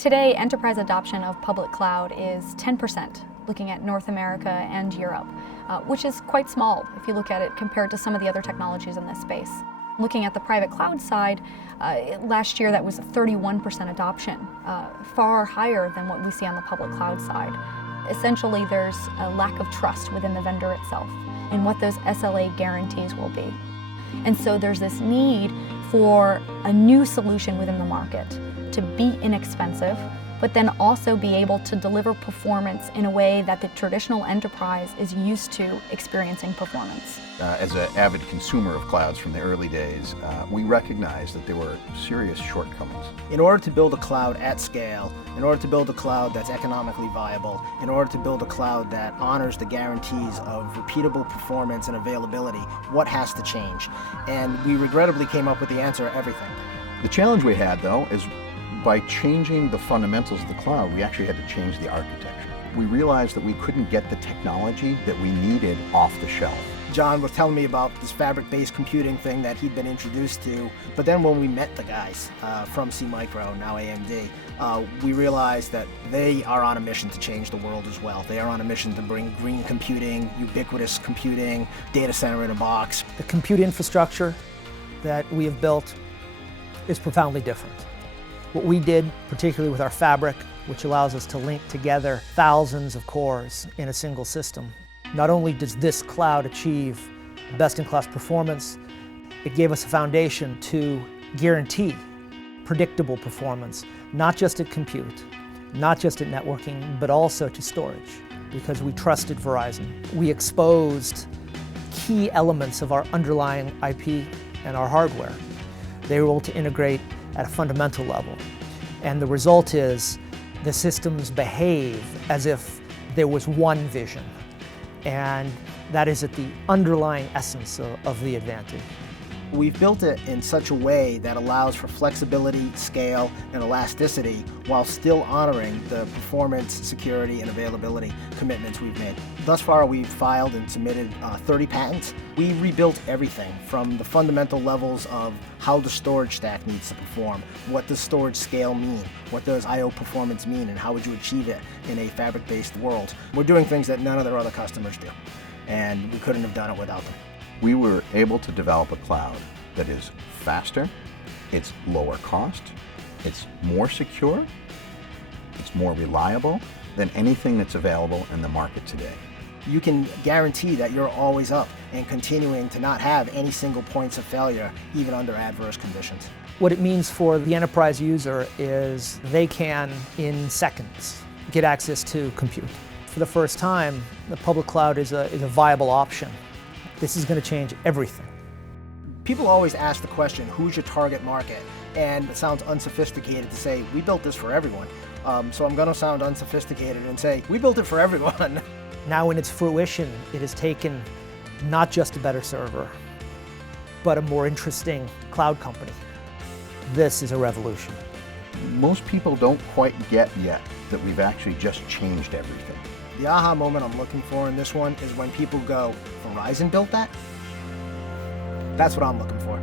Today, enterprise adoption of public cloud is 10%, looking at North America and Europe, which is quite small if you look at it compared to some of the other technologies in this space. Looking at the private cloud side, last year that was 31% adoption, far higher than what we see on the public cloud side. Essentially, there's a lack of trust within the vendor itself and what those SLA guarantees will be. And so there's this need for a new solution within the market to be inexpensive, but then also be able to deliver performance in a way that the traditional enterprise is used to experiencing performance. As an avid consumer of clouds from the early days, we recognized that there were serious shortcomings. In order to build a cloud at scale, in order to build a cloud that's economically viable, in order to build a cloud that honors the guarantees of repeatable performance and availability, what has to change? And we regrettably came up with the answer: everything. The challenge we had, though, is by changing the fundamentals of the cloud, we actually had to change the architecture. We realized that we couldn't get the technology that we needed off the shelf. John was telling me about this fabric-based computing thing that he'd been introduced to, but then when we met the guys from Seamciro, now AMD, we realized that they are on a mission to change the world as well. They are on a mission to bring green computing, ubiquitous computing, data center in a box. The compute infrastructure that we have built is profoundly different. What we did, particularly with our fabric, which allows us to link together thousands of cores in a single system, not only does this cloud achieve best-in-class performance, it gave us a foundation to guarantee predictable performance, not just at compute, not just at networking, but also to storage, because we trusted Verizon. We exposed key elements of our underlying IP and our hardware. They were able to integrate at a fundamental level. And the result is the systems behave as if there was one vision. And that is at the underlying essence of the advantage. We've built it in such a way that allows for flexibility, scale, and elasticity while still honoring the performance, security, and availability commitments we've made. Thus far, we've filed and submitted 30 patents. We rebuilt everything from the fundamental levels of how the storage stack needs to perform, what does storage scale mean, what does I/O performance mean, and how would you achieve it in a fabric-based world. We're doing things that none of their other customers do, and we couldn't have done it without them. We were able to develop a cloud that is faster, it's lower cost, it's more secure, it's more reliable than anything that's available in the market today. You can guarantee that you're always up and continuing to not have any single points of failure, even under adverse conditions. What it means for the enterprise user is they can, in seconds, get access to compute. For the first time, the public cloud is a viable option. This is going to change everything. People always ask the question, who's your target market? And it sounds unsophisticated to say, we built this for everyone. So I'm going to sound unsophisticated and say, we built it for everyone. Now in its fruition, it has taken not just a better server, but a more interesting cloud company. This is a revolution. Most people don't quite get yet that we've actually just changed everything. The aha moment I'm looking for in this one is when people go, Verizon built that? That's what I'm looking for.